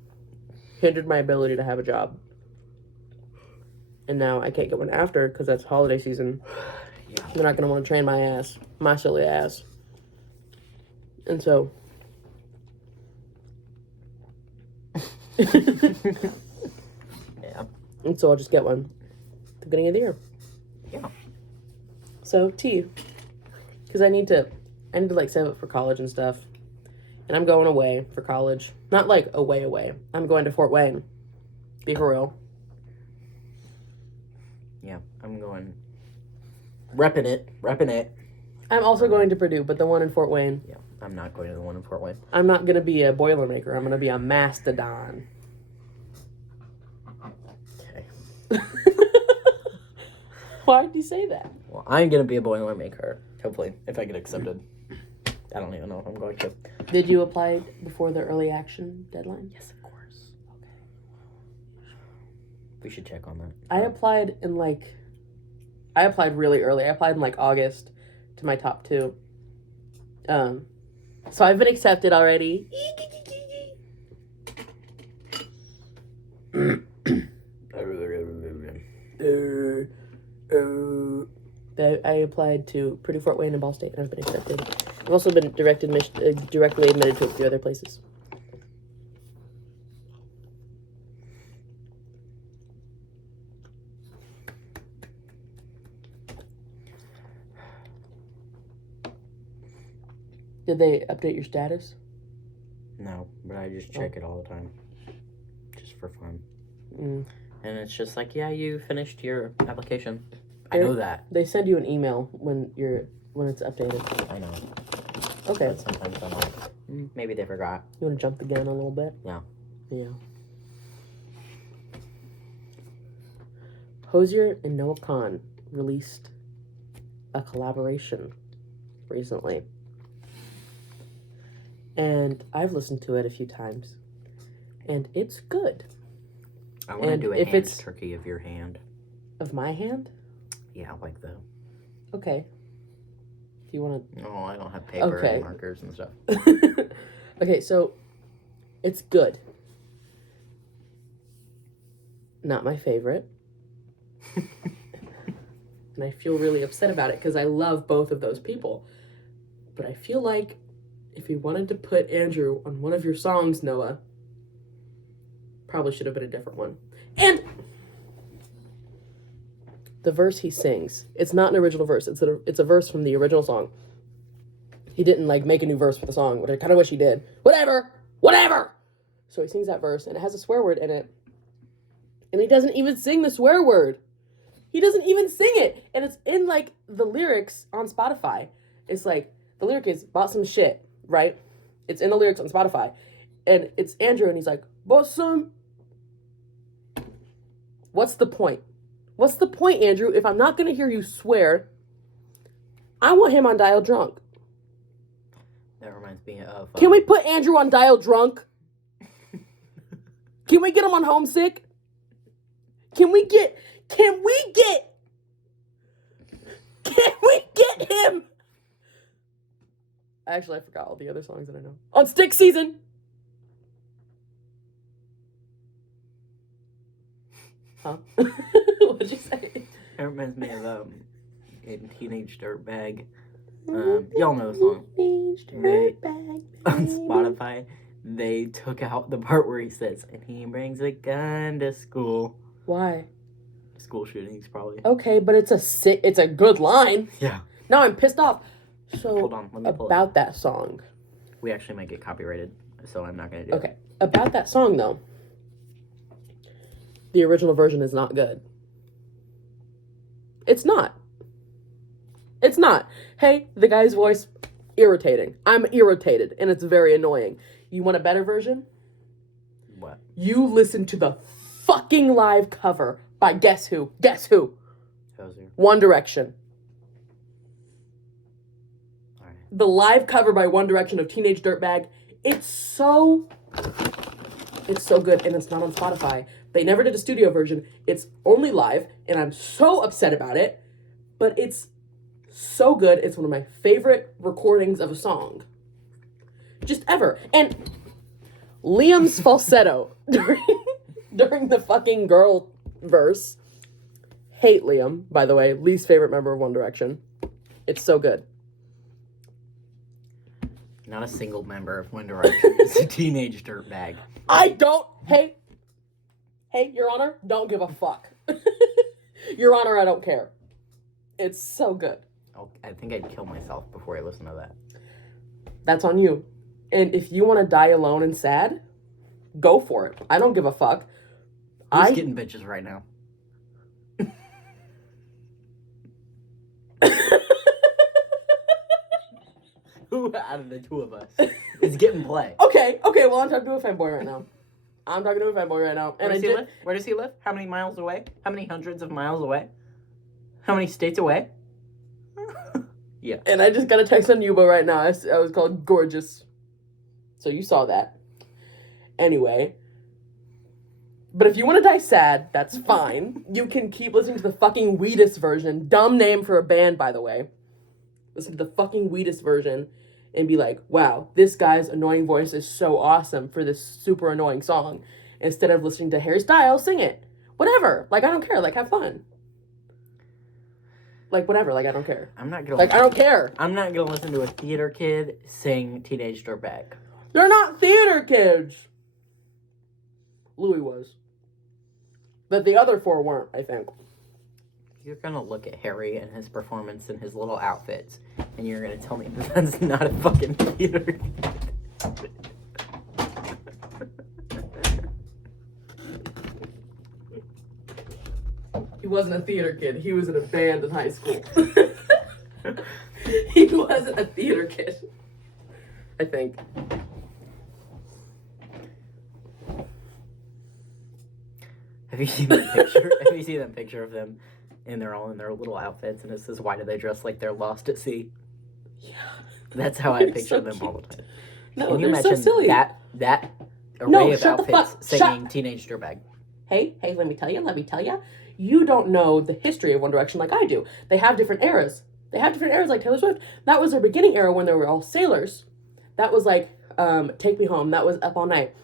hindered my ability to have a job. And now I can't get one after because that's holiday season. Yeah. They're not going to want to train my ass. My silly ass. And so... Yeah. And so I'll just get one at the beginning of the year. Yeah. So, T. Because I need to save up for college and stuff. And I'm going away for college. Not away. I'm going to Fort Wayne. Be for real. Yeah. I'm going. Repping it. I'm also going to Purdue, but the one in Fort Wayne. Yeah. I'm not going to the one in Fort Wayne. I'm not going to be a Boilermaker. I'm going to be a Mastodon. Okay. Why did you say that? Well, I'm going to be a Boilermaker. Hopefully, if I get accepted. I don't even know if I'm going to. Did you apply before the early action deadline? Yes, of course. Okay. We should check on that. I applied really early. I applied in like August to my top 2. So I've been accepted already. I applied to Purdue, Fort Wayne, and Ball State, and I've been accepted. I've also been directly admitted to a few other places. Did they update your status? No, but I just check it all the time. Just for fun. Mm. And it's just like, yeah, you finished your application. I know that. They send you an email when it's updated. I know. Okay. But sometimes I'm like, maybe they forgot. You want to jump the gun a little bit? Yeah. Yeah. Hosier and Noah Kahan released a collaboration recently. And I've listened to it a few times. And it's good. I want to do a hand turkey of your hand. Of my hand? Yeah, like the... Okay. Do you want to... No, I don't have paper and markers and stuff. Okay, so it's good. Not my favorite. And I feel really upset about it because I love both of those people. But I feel like if you wanted to put Andrew on one of your songs, Noah, probably should have been a different one. And the verse he sings, it's not an original verse. It's a verse from the original song. He didn't like make a new verse for the song, but I kind of wish he did. Whatever. So he sings that verse, and it has a swear word in it. And he doesn't even sing the swear word. He doesn't even sing it. And it's in, like, the lyrics on Spotify. It's like, the lyric is, bought some shit, right? It's in the lyrics on Spotify. And it's Andrew, and he's like, bought some. What's the point? What's the point, Andrew? If I'm not going to hear you swear, I want him on Dial Drunk. That reminds me of... Can we put Andrew on Dial Drunk? Can we get him on Homesick? Can we get him? Actually, I forgot all the other songs that I know. On Stick Season. Huh? What'd you say? That reminds me of in Teenage Dirtbag. Y'all know the song. On Spotify, they took out the part where he says, and he brings a gun to school. Why? School shootings, probably. Okay, but it's a good line. Yeah. Now I'm pissed off. So, hold on, let me pull it about up. that song. We actually might get copyrighted, so I'm not going to do it. Okay, about that song, though. The original version is not good. It's not. Hey, the guy's voice, irritating. I'm irritated, and it's very annoying. You want a better version? What? You listen to the fucking live cover by guess who? Hosier. One Direction. All right. The live cover by One Direction of Teenage Dirtbag. It's so good, and it's not on Spotify. They never did a studio version. It's only live, and I'm so upset about it. But it's so good. It's one of my favorite recordings of a song. Just ever. And Liam's falsetto during the fucking girl verse. Hate Liam, by the way. Least favorite member of One Direction. It's so good. Not a single member of One Direction is a Teenage Dirtbag. Hey, Your Honor, don't give a fuck. Your Honor, I don't care. It's so good. I think I'd kill myself before I listen to that. That's on you. And if you want to die alone and sad, go for it. I don't give a fuck. Who's getting bitches right now? Who out of the two of us is getting play? Okay, well, I'm talking to a fanboy right now. And Where does he live? How many miles away? How many hundreds of miles away? How many states away? Yeah. And I just got a text on Yubo right now. I was called gorgeous. So you saw that. Anyway. But if you want to die sad, that's fine. You can keep listening to the fucking Wheatus version. Dumb name for a band, by the way. Listen to the fucking Wheatus version and be like, wow, this guy's annoying voice is so awesome for this super annoying song. Instead of listening to Harry Styles sing it. Whatever. Like, I don't care. Like, have fun. Like, whatever. Like, I don't care. I'm not gonna. Like, I don't care. I'm not gonna listen to a theater kid sing "Teenage Dirtbag." They're not theater kids. Louis was. But the other four weren't, I think. You're gonna look at Harry and his performance and his little outfits, and you're gonna tell me that's not a fucking theater kid. He wasn't a theater kid. He was in a band in high school. He wasn't a theater kid. I think. Have you seen that picture? Have you seen that picture of them? And they're all in their little outfits, and it says, "Why do they dress like they're lost at sea?" Yeah. That's how I They're picture so them all the cute. time. No, Can you they're so imagine silly. that array No, of shut the outfits fuck- singing shut- "Teenage Dirtbag"? Hey, let me tell you. You don't know the history of One Direction like I do. They have different eras. Like Taylor Swift. That was their beginning era when they were all sailors. That was like, Take Me Home. That was Up All Night.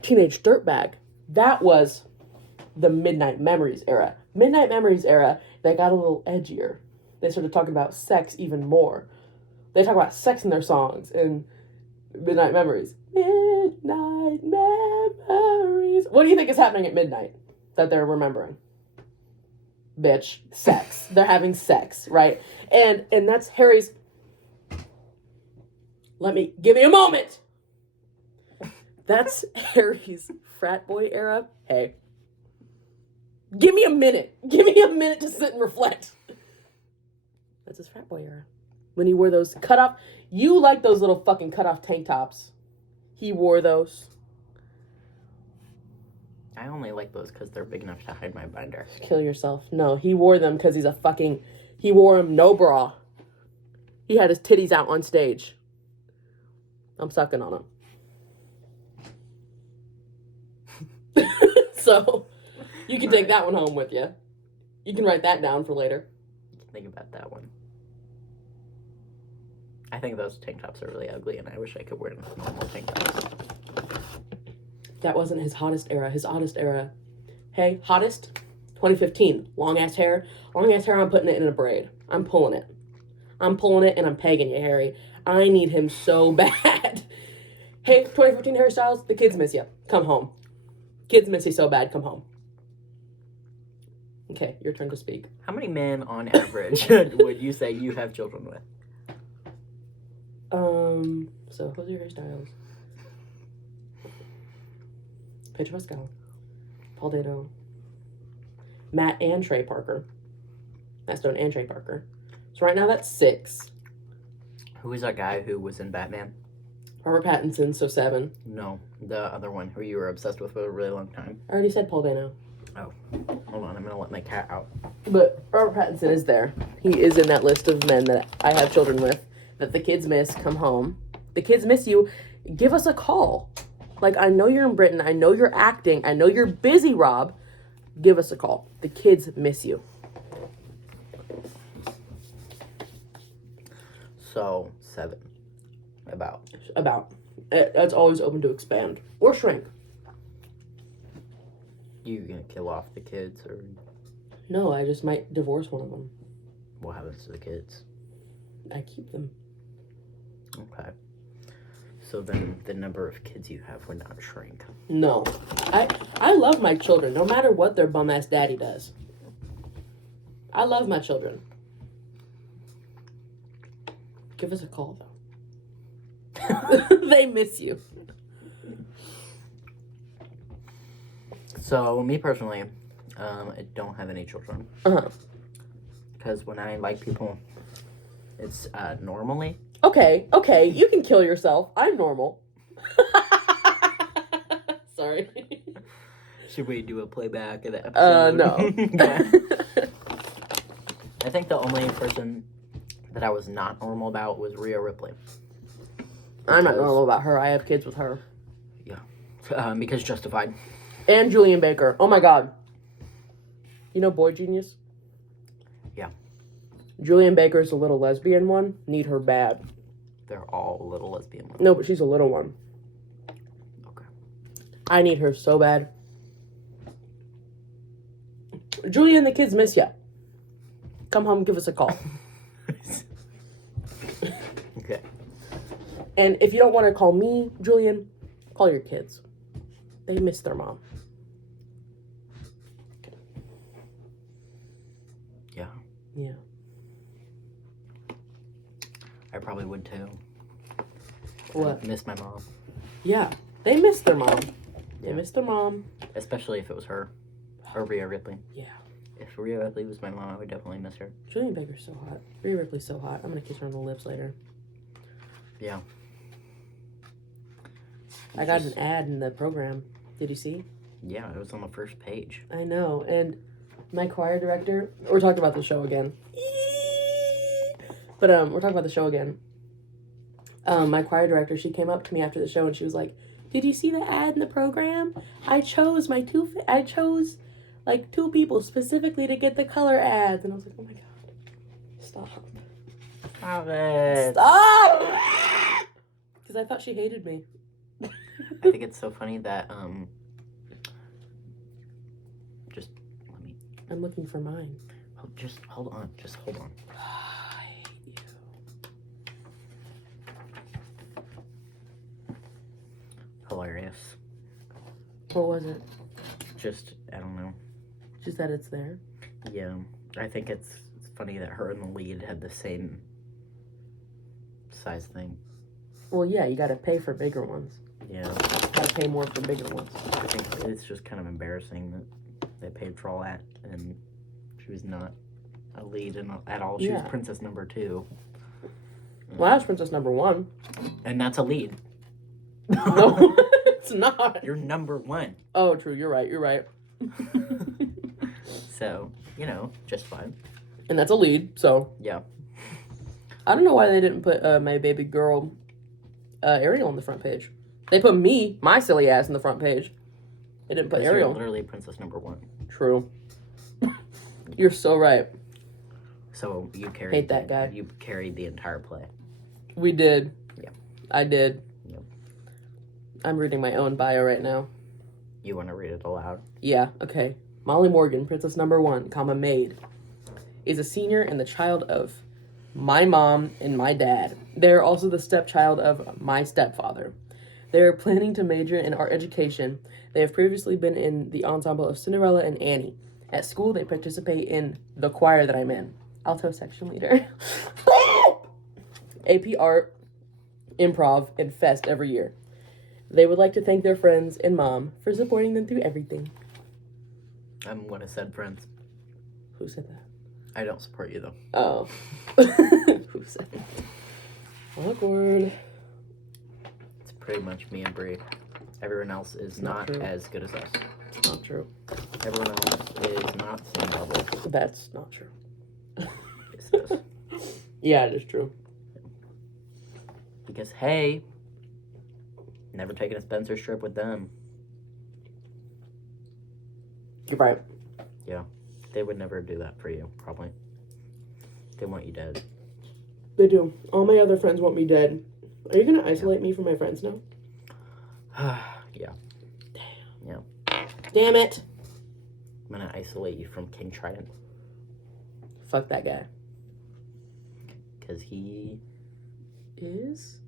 Teenage Dirtbag. That was the Midnight Memories era. Midnight Memories era, they got a little edgier. They started talking about sex even more. They talk about sex in their songs in Midnight Memories. Midnight Memories. What do you think is happening at midnight that they're remembering? Bitch, sex. They're having sex, right? And that's Harry's. Give me a moment. That's Harry's frat boy era. Hey. Give me a minute. Give me a minute to sit and reflect. That's his frat boy era. When he wore those cutoff. You like those little fucking cutoff tank tops. He wore those. I only like those because they're big enough to hide my binder. Kill yourself. No, he wore them because he's a fucking... He wore them no bra. He had his titties out on stage. I'm sucking on him. So, you can take that one home with you. You can write that down for later. Think about that one. I think those tank tops are really ugly, and I wish I could wear normal tank tops. That wasn't his hottest era. His hottest era. Hey, hottest? 2015. Long ass hair. Long ass hair, I'm putting it in a braid. I'm pulling it. I'm pulling it and I'm pegging you, Harry. I need him so bad. Hey, 2015 hairstyles, the kids miss you. Come home. Kids miss you so bad. Come home. Okay, your turn to speak. How many men, on average, would you say you have children with? So who's your hairstyles? Pedro Pascal, Paul Dano, Matt and Trey Parker. Matt Stone and Trey Parker. So right now that's 6. Who is that guy who was in Batman? Robert Pattinson, so 7. No, the other one who you were obsessed with for a really long time. I already said Paul Dano. Oh, hold on, I'm gonna let my cat out. But Robert Pattinson is there. He is in that list of men that I have children with, that the kids miss. Come home. The kids miss you. Give us a call. Like, I know you're in Britain. I know you're acting. I know you're busy, Rob. Give us a call. The kids miss you. So, 7. About. That's always open to expand. Or shrink. You gonna kill off the kids, or No, I just might divorce one of them. what happens to the kids? I keep them. Okay. So then the number of kids you have would not shrink. No. I love my children, no matter what their bum-ass daddy does. I love my children. Give us a call, though. They miss you. So, me personally, I don't have any children. Uh-huh. Because when I like people, it's normally. Okay, you can kill yourself. I'm normal. Sorry. Should we do a playback of the episode? No. I think the only person that I was not normal about was Rhea Ripley. I'm not normal about her. I have kids with her. Yeah. Because Justified. And Julian Baker. Oh my God. You know Boy Genius? Yeah. Julian Baker's the little lesbian one. Need her bad. They're all little lesbian ones. No, but she's a little one. Okay. I need her so bad. Julia and the kids miss ya. Come home, give us a call. Okay. And if you don't want to call me, Julian, call your kids. They miss their mom. Yeah. Yeah. I probably would too. What? I miss my mom. Yeah. They miss their mom. They Yeah. miss their mom. Especially if it was her. Or Rhea Ripley. Yeah. If Rhea Ripley was my mom, I would definitely miss her. Julian Baker's so hot. Rhea Ripley's so hot. I'm going to kiss her on the lips later. Yeah. I got an ad in the program. Did you see? Yeah, it was on the first page. I know. And my choir director, we're talking about the show again. But we're talking about the show again. My choir director, she came up to me after the show and she was like, "Did you see the ad in the program? I chose like two people specifically to get the color ads." And I was like, "Oh my God. Stop. Stop it. Stop!" Because I thought she hated me. I think it's so funny that, just let me, I'm looking for mine. just hold on. Just hold on. I hate you. Hilarious. What was it? Just, I don't know. Just that it's there. Yeah. I think it's funny that her and the lead had the same size thing. Well, yeah, you gotta pay for bigger ones. Yeah. Gotta pay more for bigger ones. I think it's just kind of embarrassing that they paid for all that and she was not a lead at all. She was Yeah. princess number 2. Well, that's princess number 1. And that's a lead. No, it's not. You're number 1. Oh, true. You're right. You're right. So, just fine. And that's a lead, so. Yeah. I don't know why they didn't put my baby girl Ariel on the front page. They put me, my silly ass, in the front page. They didn't put Because Ariel. you're literally princess number 1. True. You're so right. So you carried. Hate that guy. You carried the entire play. We did. Yeah. I did. Yep. I'm reading my own bio right now. You want to read it aloud? Yeah, okay. Molly Morgan, princess number 1, maid, is a senior and the child of my mom and my dad. They're also the stepchild of my stepfather. They're planning to major in art education. They have previously been in the ensemble of Cinderella and Annie. At school, they participate in the choir that I'm in. Alto section leader. AP Art, Improv, and Fest every year. They would like to thank their friends and mom for supporting them through everything. I'm one of said friends. Who said that? I don't support you though. Oh. Who said that? Awkward. It's pretty much me and Bree. Everyone else is Not not true. as good as us. Not true. Everyone else is not same level. That's not true. Yes, it is. Yeah, it is true. Because hey, never taken a Spencer strip with them. You're right. They would never do that for you, probably. They want you dead. They do. All my other friends want me dead. Are you gonna isolate me from my friends now? Yeah. Damn it. I'm gonna isolate you from King Trident. Fuck that guy. Because he Is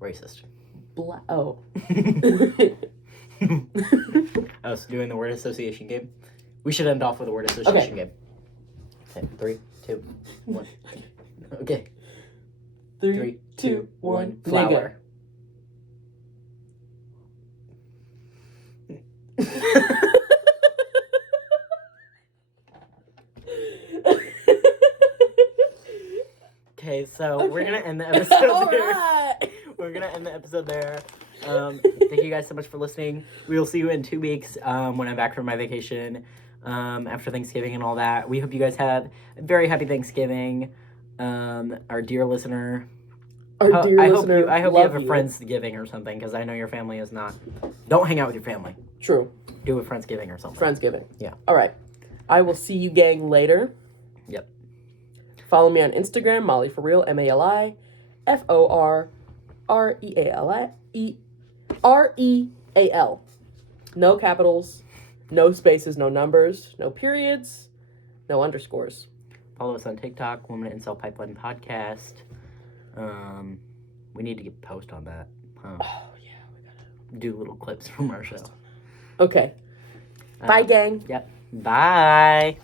racist. black. Oh. I was doing the word association game. We should end off with a word association game. Okay, 3, 2, 1. Okay. 3, 2, 1. Flower. Okay, so we're gonna end the episode there. Alright. We're gonna end the episode there. Thank you guys so much for listening. We will see you in 2 weeks when I'm back from my vacation after Thanksgiving and all that. We hope you guys have a very happy Thanksgiving. Our dear listener, Our dear I hope listener, you love have a you. Friendsgiving or something, because I know your family is not. Don't hang out with your family. True. Do a Friendsgiving or something. Friendsgiving. Yeah. All right. I will see you gang later. Yep. Follow me on Instagram, maliforreal, maliforreal. No capitals, no spaces, no numbers, no periods, no underscores. Follow us on TikTok, womantoincelpipel podcast. We need to get post on that. Oh, yeah, we gotta do little clips from our show. Okay. Bye, gang. Yep. Bye.